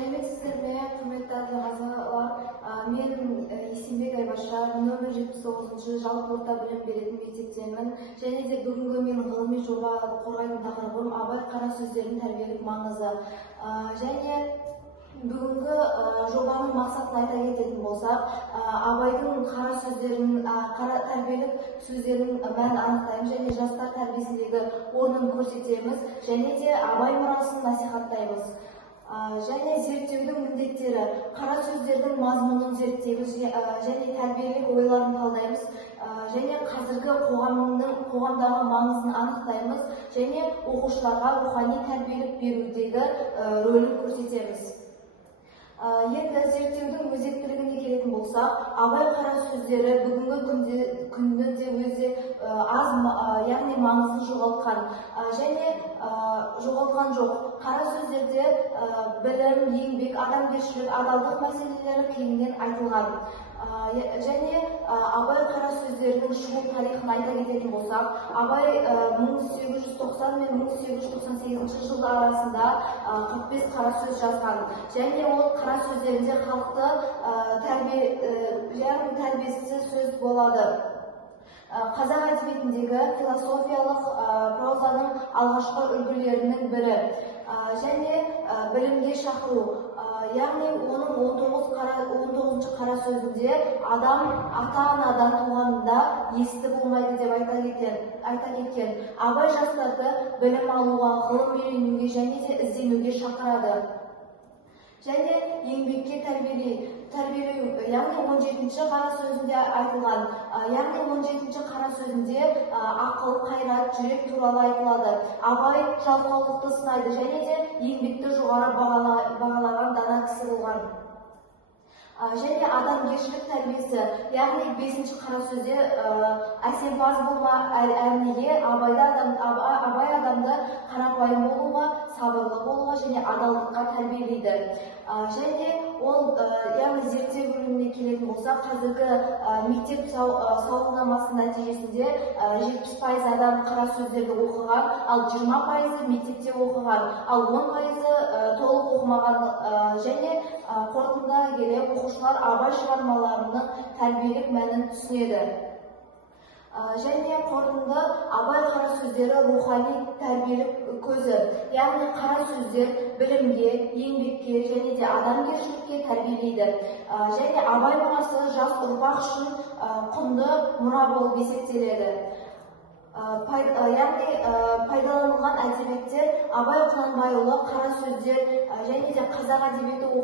Сәлеметсіздер ме, құрметті азаматтар? Мен Есенбек Айбаша, нөмір 79-шы жалпы орта білім беретін мектептемін. Және де бүгінгі менің ғылыми жоба қорғайтын тақырыбым абай қара сөздердің тәрбиелік маңызы. Және бүгінгі жобаның мақсатын айта кететін болсақ, абайдың қара сөздерінің, тәрбиелік сөздерінің мәнін анықтаймыз және жастар тәрбиесіндегі орнын көрсетеміз, және де абай мұрасын насихаттаймыз. Және зерттеудің міндеттері, қара сөздердің мазмұнын зерттейміз және тәрбиелік ойларын талдаймыз, және қазіргі қоғамдағы маңызын анықтаймыз және оқушыларға рухани тәрбиелік берудегі рөлін көрсетеміз. Енді зерттеудің өзектілігіне келетін болсақ, абай қара сөздері бүгінгі күнде де өзі аз, яғни маңызын жоғалтқан және жоғалтқан жоқ. Қара сөздерде білім, еңбек, адамгершілік, адалдық мәселелері кеңінен айтылған. Және абай қара сөздерінің шығу тарихын айта кететін болсақ, абай 1890 мен 1898 жылдар арасында 45 қара сөз жазған. Және ол қара сөздерінде халықты тәрбиесі сөз болады. Қазақ әдебиетіндегі философиялық прозаның алғашқы үлгілерінің бірі. Және білімге шақыру. Яғни оның 19-шы қара сөзінде адам ата-анадан туғанында есті болмайды деп айта кеткен. Абай жастарды білім алуға, ғылым үйренуге және де ізденуге шақырады. Және еңбекке тәрбиелеу, яғни 17-ші қара сөзінде айтылған. Яғни 17-ші қара сөзінде ақыл, қайрат, жүрек туралы айтылады. Абай жалқаулықты сынайды және де еңбекті жоғары бағалаған дана кісі болған. Және адамгершілік тәрбиесі, яғни 5-ші қара сөзде әсемпаз болма, әрнеге абай адамды қарапайым болуға, сабырлы болуға және адалдыққа тәрбиелейді. Және ол, яғни зерттеу бөліміне келетін болса, қазіргі мектеп сауалнамасы нәтижесінде 70% адам қара сөздерді оқыған, ал 20% мектепте оқыған, ал 10% толық оқымаған. Және қорытындыға келе оқушылар абай шығармаларының тәрбиелік мәнін түсінеді. Және қорытынды абай қара сөздері рухани тәрбиелік көзі. Яғни қара сөздер білімге, еңбекке және де адамгершілікке тәрбиелейді. Және абай мұрасы жас ұрпақ үшін құнды мұра болып есептеледі. Яғни пайдаланылған әдебиеттер Абай Құнанбайұлы қара сөздер және де қазақ әдебиеті оқу